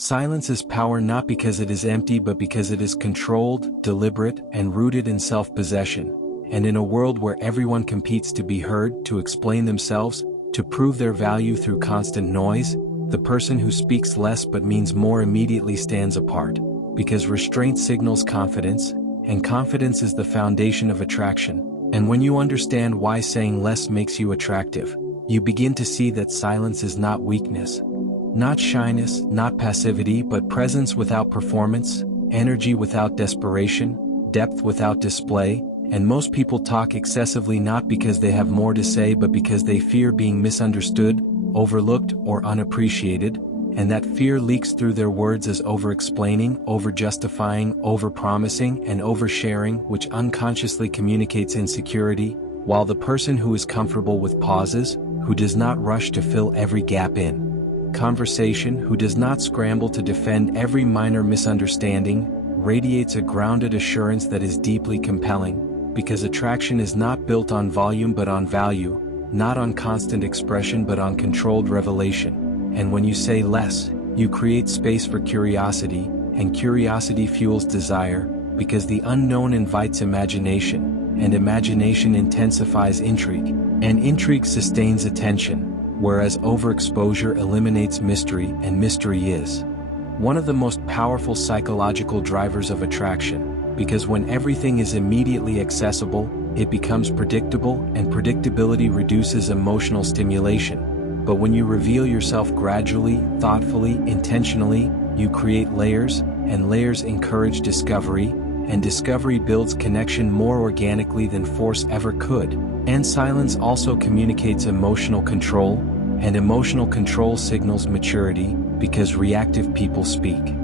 Silence is power not because it is empty but because it is controlled, deliberate, and rooted in self-possession. And in a world where everyone competes to be heard, to explain themselves, to prove their value through constant noise, the person who speaks less but means more immediately stands apart. Because restraint signals confidence, and confidence is the foundation of attraction. And when you understand why saying less makes you attractive, you begin to see that silence is not weakness. Not shyness, not passivity, but presence without performance, energy without desperation, depth without display. And most people talk excessively not because they have more to say but because they fear being misunderstood, overlooked, or unappreciated, and that fear leaks through their words as over-explaining, over-justifying, over-promising, and oversharing, which unconsciously communicates insecurity, while the person who is comfortable with pauses, who does not rush to fill every gap in conversation, who does not scramble to defend every minor misunderstanding, radiates a grounded assurance that is deeply compelling. Because attraction is not built on volume but on value, not on constant expression but on controlled revelation. And when you say less, you create space for curiosity, and curiosity fuels desire, because the unknown invites imagination, and imagination intensifies intrigue, and intrigue sustains attention, whereas overexposure eliminates mystery, and mystery is one of the most powerful psychological drivers of attraction. Because when everything is immediately accessible, it becomes predictable, and predictability reduces emotional stimulation. But when you reveal yourself gradually, thoughtfully, intentionally, you create layers, and layers encourage discovery, and discovery builds connection more organically than force ever could. And silence also communicates emotional control, and emotional control signals maturity, because reactive people speak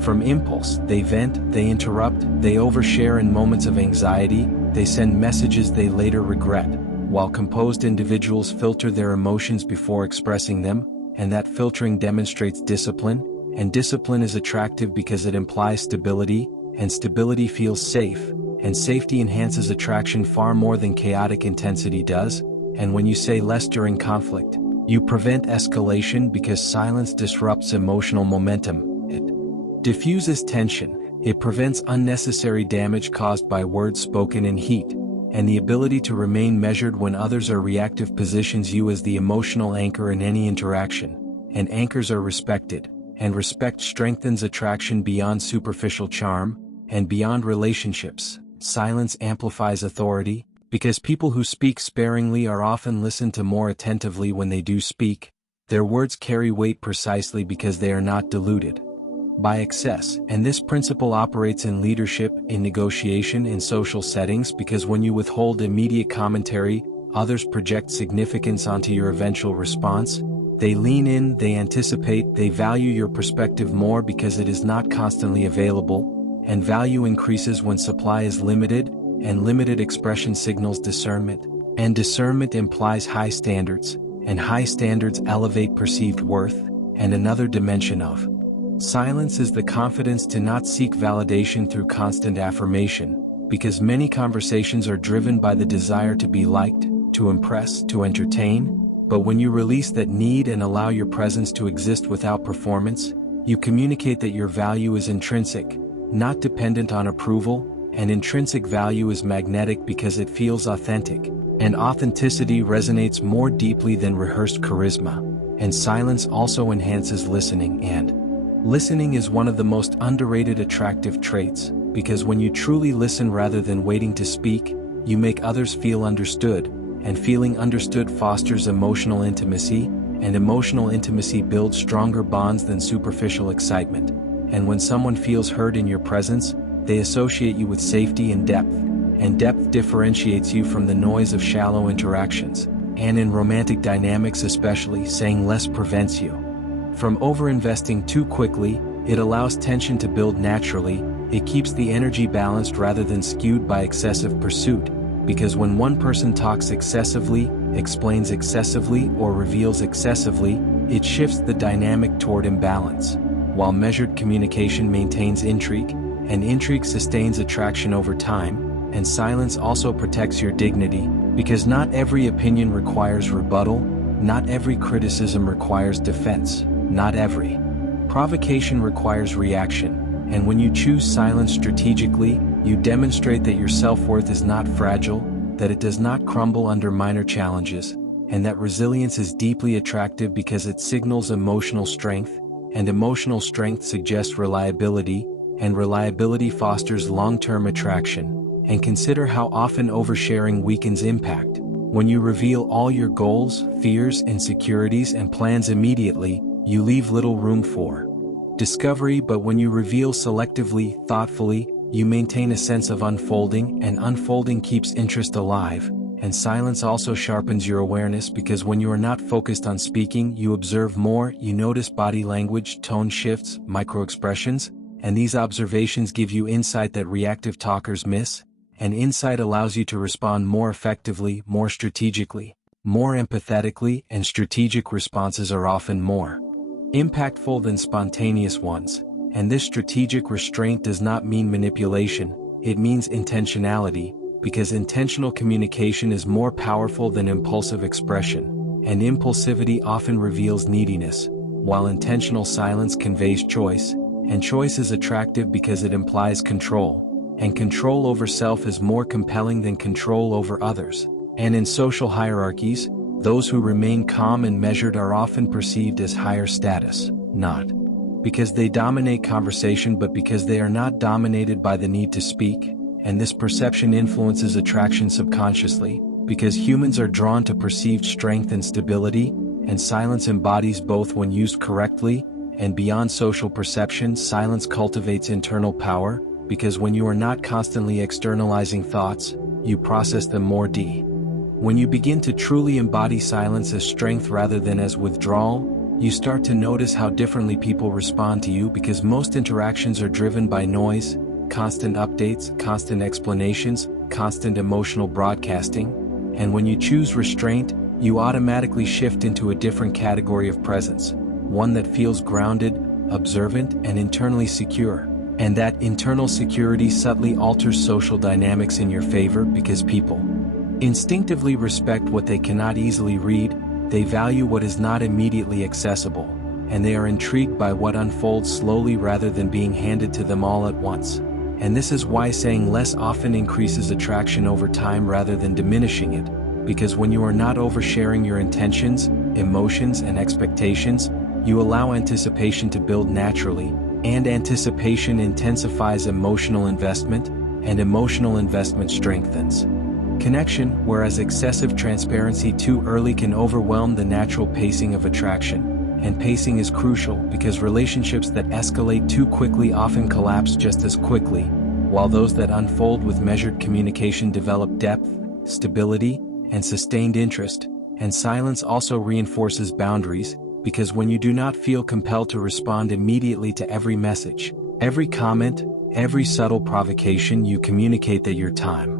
from impulse. They vent, they interrupt, they overshare in moments of anxiety, they send messages they later regret, while composed individuals filter their emotions before expressing them, and that filtering demonstrates discipline, and discipline is attractive because it implies stability, and stability feels safe, and safety enhances attraction far more than chaotic intensity does. And when you say less during conflict, you prevent escalation because silence disrupts emotional momentum. It diffuses tension, it prevents unnecessary damage caused by words spoken in heat, and the ability to remain measured when others are reactive positions you as the emotional anchor in any interaction, and anchors are respected, and respect strengthens attraction beyond superficial charm, and beyond relationships. Silence amplifies authority, because people who speak sparingly are often listened to more attentively when they do speak. Their words carry weight precisely because they are not diluted by excess, and this principle operates in leadership, in negotiation, in social settings, because when you withhold immediate commentary, others project significance onto your eventual response. They lean in, they anticipate, they value your perspective more because it is not constantly available, and value increases when supply is limited, and limited expression signals discernment, and discernment implies high standards, and high standards elevate perceived worth. And another dimension of silence is the confidence to not seek validation through constant affirmation, because many conversations are driven by the desire to be liked, to impress, to entertain. But when you release that need and allow your presence to exist without performance, you communicate that your value is intrinsic, not dependent on approval, and intrinsic value is magnetic because it feels authentic, and authenticity resonates more deeply than rehearsed charisma. And silence also enhances listening, and listening is one of the most underrated attractive traits, because when you truly listen rather than waiting to speak, you make others feel understood, and feeling understood fosters emotional intimacy, and emotional intimacy builds stronger bonds than superficial excitement. And when someone feels heard in your presence, they associate you with safety and depth differentiates you from the noise of shallow interactions. And in romantic dynamics especially, saying less prevents you from overinvesting too quickly. It allows tension to build naturally, it keeps the energy balanced rather than skewed by excessive pursuit, because when one person talks excessively, explains excessively, or reveals excessively, it shifts the dynamic toward imbalance, while measured communication maintains intrigue, and intrigue sustains attraction over time. And silence also protects your dignity, because not every opinion requires rebuttal, not every criticism requires defense, not every Provocation requires reaction, and when you choose silence strategically, you demonstrate that your self-worth is not fragile, that it does not crumble under minor challenges, and that resilience is deeply attractive because it signals emotional strength, and emotional strength suggests reliability, and reliability fosters long-term attraction. And consider how often oversharing weakens impact. When you reveal all your goals, fears, insecurities, and plans immediately, you leave little room for discovery, but when you reveal selectively, thoughtfully, you maintain a sense of unfolding, and unfolding keeps interest alive. And silence also sharpens your awareness because when you are not focused on speaking, you observe more, you notice body language, tone shifts, microexpressions, and these observations give you insight that reactive talkers miss, and insight allows you to respond more effectively, more strategically, more empathetically, and strategic responses are often more impactful than spontaneous ones. And this strategic restraint does not mean manipulation, it means intentionality, because intentional communication is more powerful than impulsive expression, and impulsivity often reveals neediness, while intentional silence conveys choice, and choice is attractive because it implies control, and control over self is more compelling than control over others. And in social hierarchies, those who remain calm and measured are often perceived as higher status, not because they dominate conversation but because they are not dominated by the need to speak, and this perception influences attraction subconsciously, because humans are drawn to perceived strength and stability, and silence embodies both when used correctly, and beyond social perception, silence cultivates internal power, because when you are not constantly externalizing thoughts, you process them more deeply. When you begin to truly embody silence as strength rather than as withdrawal, you start to notice how differently people respond to you because most interactions are driven by noise, constant updates, constant explanations, constant emotional broadcasting, and when you choose restraint, you automatically shift into a different category of presence, one that feels grounded, observant, and internally secure. And that internal security subtly alters social dynamics in your favor because people instinctively respect what they cannot easily read, they value what is not immediately accessible, and they are intrigued by what unfolds slowly rather than being handed to them all at once. And this is why saying less often increases attraction over time rather than diminishing it, because when you are not oversharing your intentions, emotions, and expectations, you allow anticipation to build naturally, and anticipation intensifies emotional investment, and emotional investment strengthens connection, whereas excessive transparency too early can overwhelm the natural pacing of attraction. And pacing is crucial because relationships that escalate too quickly often collapse just as quickly, while those that unfold with measured communication develop depth, stability, and sustained interest. And silence also reinforces boundaries, because when you do not feel compelled to respond immediately to every message, every comment, every subtle provocation, you communicate that your time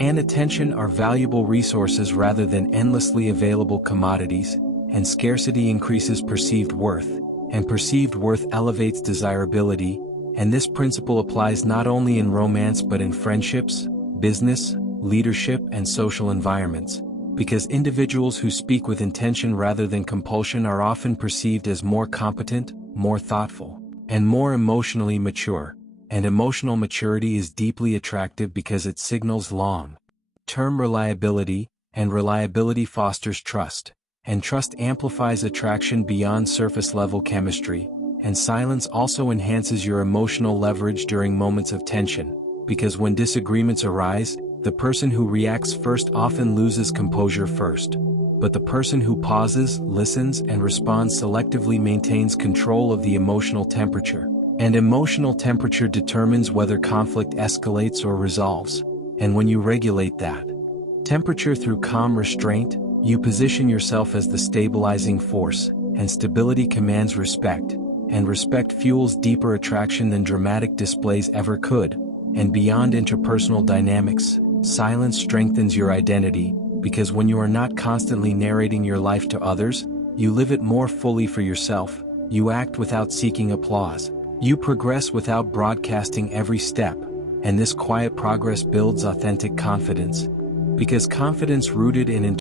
and attention are valuable resources rather than endlessly available commodities, and scarcity increases perceived worth, and perceived worth elevates desirability, and this principle applies not only in romance but in friendships, business, leadership, and social environments, because individuals who speak with intention rather than compulsion are often perceived as more competent, more thoughtful, and more emotionally mature. And emotional maturity is deeply attractive because it signals long-term reliability, and reliability fosters trust, and trust amplifies attraction beyond surface-level chemistry, and silence also enhances your emotional leverage during moments of tension, because when disagreements arise, the person who reacts first often loses composure first, but the person who pauses, listens, and responds selectively maintains control of the emotional temperature. And emotional temperature determines whether conflict escalates or resolves. And when you regulate that temperature through calm restraint, you position yourself as the stabilizing force, and stability commands respect, and respect fuels deeper attraction than dramatic displays ever could. And beyond interpersonal dynamics, silence strengthens your identity, because when you are not constantly narrating your life to others, you live it more fully for yourself, you act without seeking applause. You progress without broadcasting every step, and this quiet progress builds authentic confidence, because confidence rooted in